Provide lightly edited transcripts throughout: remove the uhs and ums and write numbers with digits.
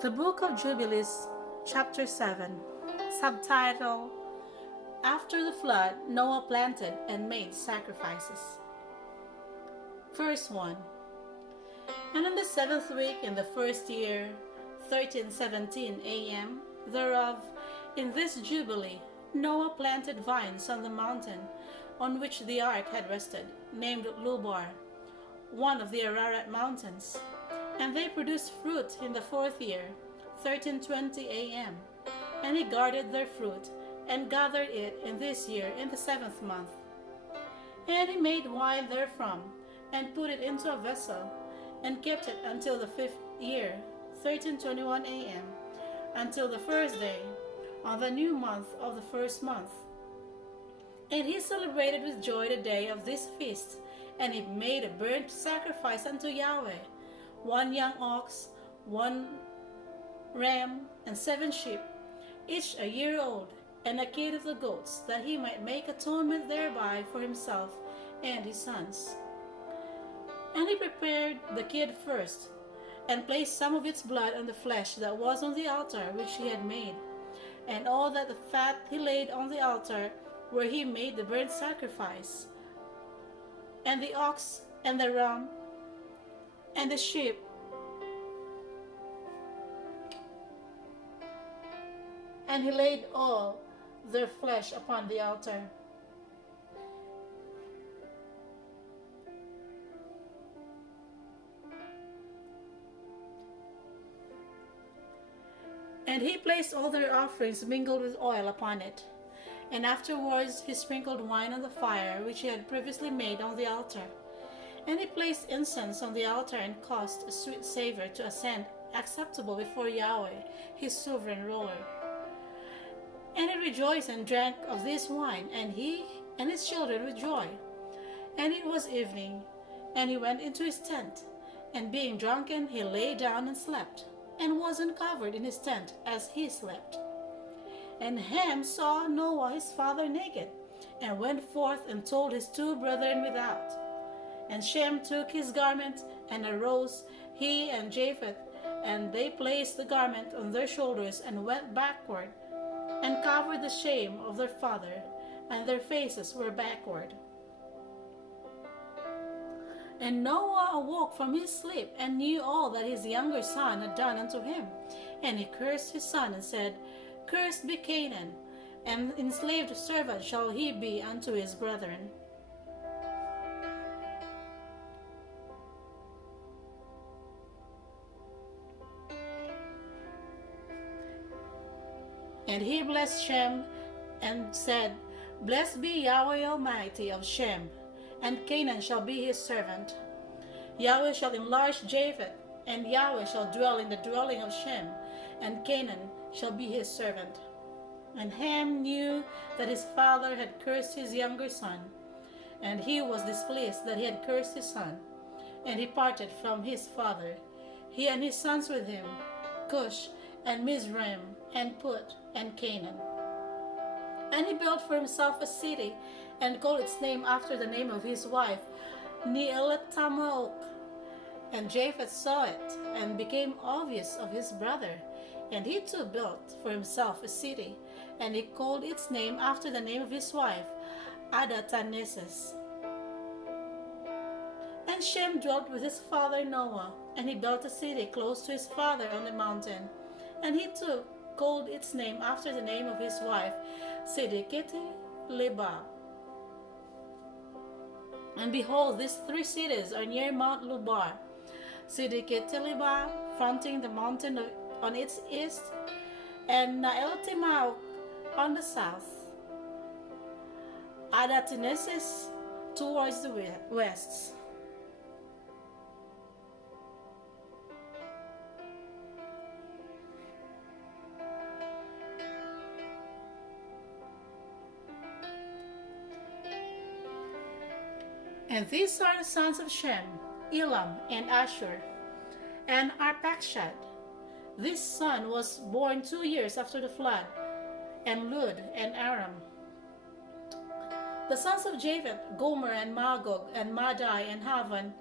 The Book of Jubilees, Chapter 7, Subtitle After the Flood, Noah planted and made sacrifices. Verse 1. And in the 7th week in the first year, 1317 a.m. thereof, in this Jubilee, Noah planted vines on the mountain on which the ark had rested, named Lubar, one of the Ararat mountains. And they produced fruit in the 4th year, 1320 a.m. And he guarded their fruit, and gathered it in this year in the 7th month. And he made wine therefrom, and put it into a vessel, and kept it until the 5th year, 1321 a.m., until the first day, on the new month of the 1st month. And he celebrated with joy the day of this feast, and he made a burnt sacrifice unto Yahweh, 1 young ox, 1 ram, and 7 sheep, each a year old, and a kid of the goats, that he might make atonement thereby for himself and his sons. And he prepared the kid first, and placed some of its blood on the flesh that was on the altar which he had made, and all that the fat he laid on the altar where he made the burnt sacrifice, and the ox, and the ram, and the sheep, and he laid all their flesh upon the altar. And he placed all their offerings mingled with oil upon it. And afterwards he sprinkled wine on the fire which he had previously made on the altar. And he placed incense on the altar, and caused a sweet savor to ascend acceptable before Yahweh, his sovereign ruler. And he rejoiced and drank of this wine, and he and his children with joy. And it was evening, and he went into his tent, and being drunken he lay down and slept, and was uncovered in his tent as he slept. And Ham saw Noah his father naked, and went forth and told his 2 brethren without. And Shem took his garment, and arose, he and Japheth, and they placed the garment on their shoulders, and went backward, and covered the shame of their father, and their faces were backward. And Noah awoke from his sleep, and knew all that his younger son had done unto him. And he cursed his son, and said, Cursed be Canaan, and enslaved servant shall he be unto his brethren. And he blessed Shem, and said, Blessed be Yahweh Almighty of Shem, and Canaan shall be his servant. Yahweh shall enlarge Japheth, and Yahweh shall dwell in the dwelling of Shem, and Canaan shall be his servant. And Ham knew that his father had cursed his younger son, and he was displeased that he had cursed his son, and he parted from his father, he and his sons with him, Cush, and Mizraim, and Put, and Canaan. And he built for himself a city, and called its name after the name of his wife, Neelatamaok. And Japheth saw it, and became envious of his brother. And he too built for himself a city, and he called its name after the name of his wife, Adattaneses. And Shem dwelt with his father Noah, and he built a city close to his father on the mountain. And he too called its name after the name of his wife, Sedekete-Lebab. And behold, these 3 cities are near Mount Lubar, Sedekete-Lebab, fronting the mountain on its east, and Naeltimau on the south, Adattaneses towards the west. And these are the sons of Shem, Elam, and Ashur, and Arpachshad. This son was born 2 years after the flood, and Lud, and Aram. The sons of Japheth, Gomer, and Magog, and Madai, and Havan,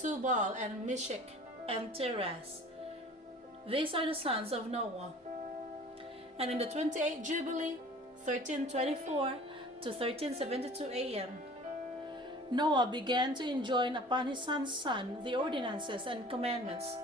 Tubal, and Meshech, and Tiras. These are the sons of Noah. And in the 28th Jubilee, 1324 to 1372 AM, Noah began to enjoin upon his son's son the ordinances and commandments,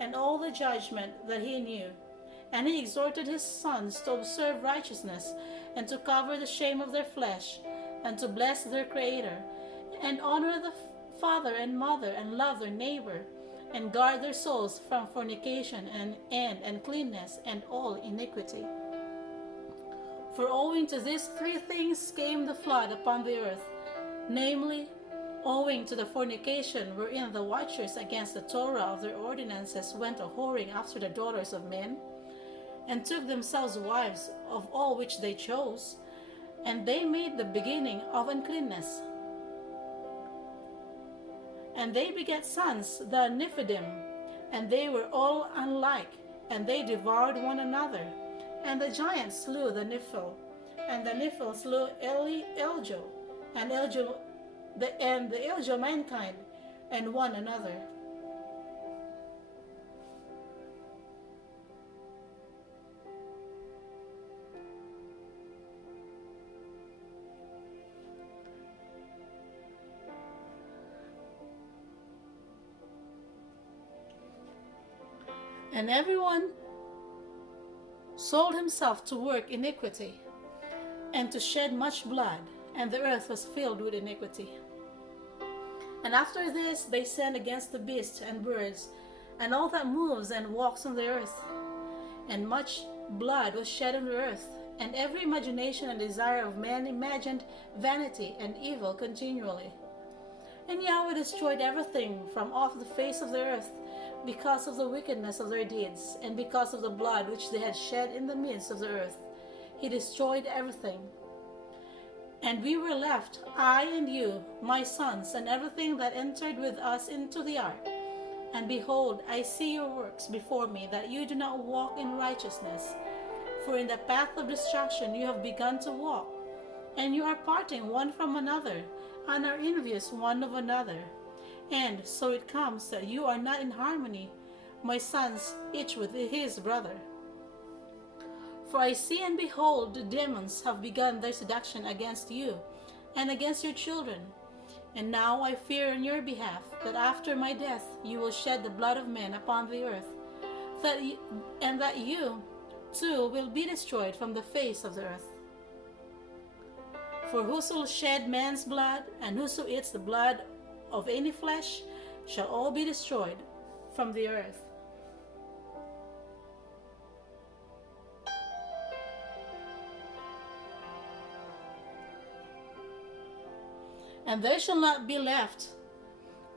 and all the judgment that he knew. And he exhorted his sons to observe righteousness, and to cover the shame of their flesh, and to bless their Creator, and honor the father and mother, and love their neighbor, and guard their souls from fornication and uncleanness and all iniquity. For owing to these three things came the flood upon the earth, namely, owing to the fornication wherein the watchers against the Torah of their ordinances went a whoring after the daughters of men, and took themselves wives of all which they chose, and they made the beginning of uncleanness. And they begat sons, the Nephidim, and they were all unlike, and they devoured one another. And the giants slew the Nephil, and the Nephil slew Eljo, and the Eljo mankind, and one another. And everyone sold himself to work iniquity, and to shed much blood, and the earth was filled with iniquity. And after this they sinned against the beasts and birds, and all that moves and walks on the earth. And much blood was shed on the earth, and every imagination and desire of man imagined vanity and evil continually. And Yahweh destroyed everything from off the face of the earth, because of the wickedness of their deeds, and because of the blood which they had shed in the midst of the earth. He destroyed everything. And we were left, I and you, my sons, and everything that entered with us into the ark. And behold, I see your works before me, that you do not walk in righteousness. For in the path of destruction you have begun to walk, and you are parting one from another, and are envious one of another. And so it comes that you are not in harmony, my sons, each with his brother. For I see and behold, the demons have begun their seduction against you, and against your children. And now I fear on your behalf, that after my death you will shed the blood of men upon the earth, and that you, too, will be destroyed from the face of the earth. For whoso shed man's blood, and whoso eats the blood of any flesh, shall all be destroyed from the earth. And there shall not be left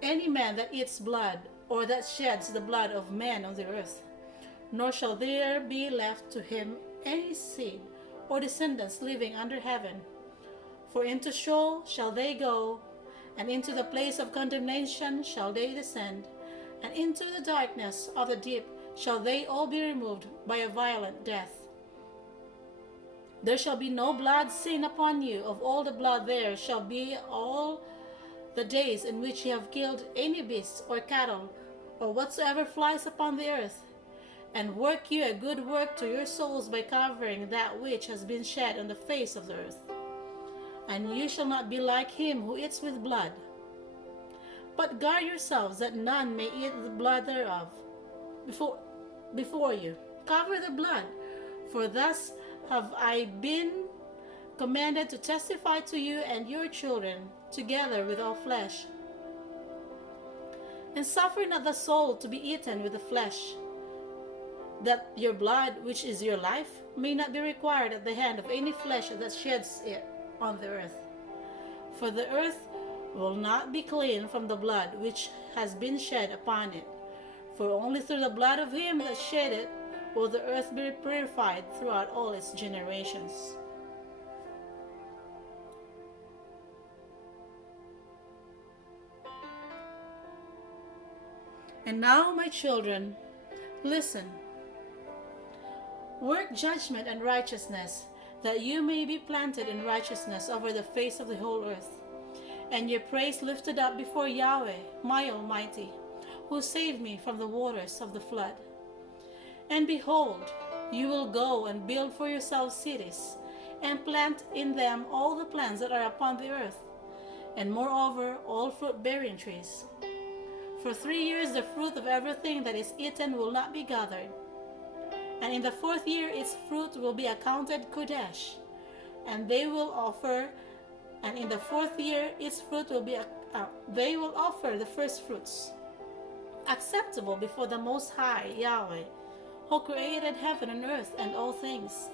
any man that eats blood, or that sheds the blood of man on the earth, nor shall there be left to him any seed or descendants living under heaven. For into Sheol shall they go, and into the place of condemnation shall they descend, and into the darkness of the deep shall they all be removed by a violent death. There shall be no blood seen upon you. Of all the blood there shall be all the days in which you have killed any beast or cattle, or whatsoever flies upon the earth. And work you a good work to your souls by covering that which has been shed on the face of the earth. And you shall not be like him who eats with blood. But guard yourselves, that none may eat the blood thereof before you. Cover the blood, for thus have I been commanded to testify to you and your children, together with all flesh. And suffer not the soul to be eaten with the flesh, that your blood, which is your life, may not be required at the hand of any flesh that sheds it on the earth. For the earth will not be clean from the blood which has been shed upon it. For only through the blood of him that shed it will the earth be purified throughout all its generations. And now, my children, listen. Work judgment and righteousness, that you may be planted in righteousness over the face of the whole earth, and your praise lifted up before Yahweh, my Almighty, who saved me from the waters of the flood. And behold, you will go and build for yourselves cities, and plant in them all the plants that are upon the earth, and moreover all fruit-bearing trees. For 3 years the fruit of everything that is eaten will not be gathered, and in the 4th year its fruit will be accounted Kodesh, and they will offer, and in the 4th year its fruit will be, they will offer the first fruits, acceptable before the Most High Yahweh, who created heaven and earth and all things.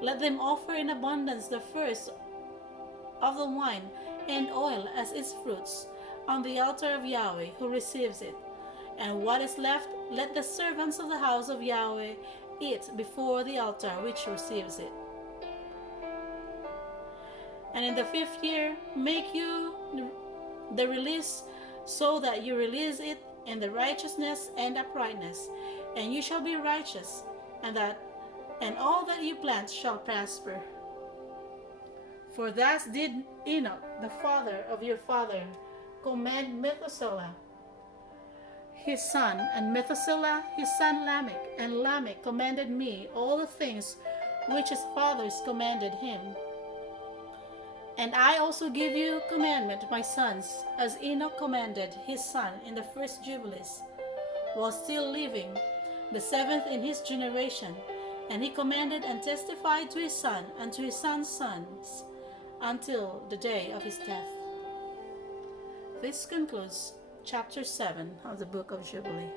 Let them offer in abundance the first of the wine and oil as its fruits on the altar of Yahweh, who receives it. And what is left, let the servants of the house of Yahweh eat before the altar which receives it. And in the 5th year, make you the release, so that you release it in the righteousness and uprightness, and you shall be righteous, and all that you plant shall prosper. For thus did Enoch, the father of your father, command Methuselah his son, and Methuselah his son Lamech, and Lamech commanded me all the things which his fathers commanded him. And I also give you commandment, my sons, as Enoch commanded his son in the first Jubilees, while still living, the 7th in his generation, and he commanded and testified to his son and to his son's sons until the day of his death. This concludes chapter 7 of the book of Jubilee.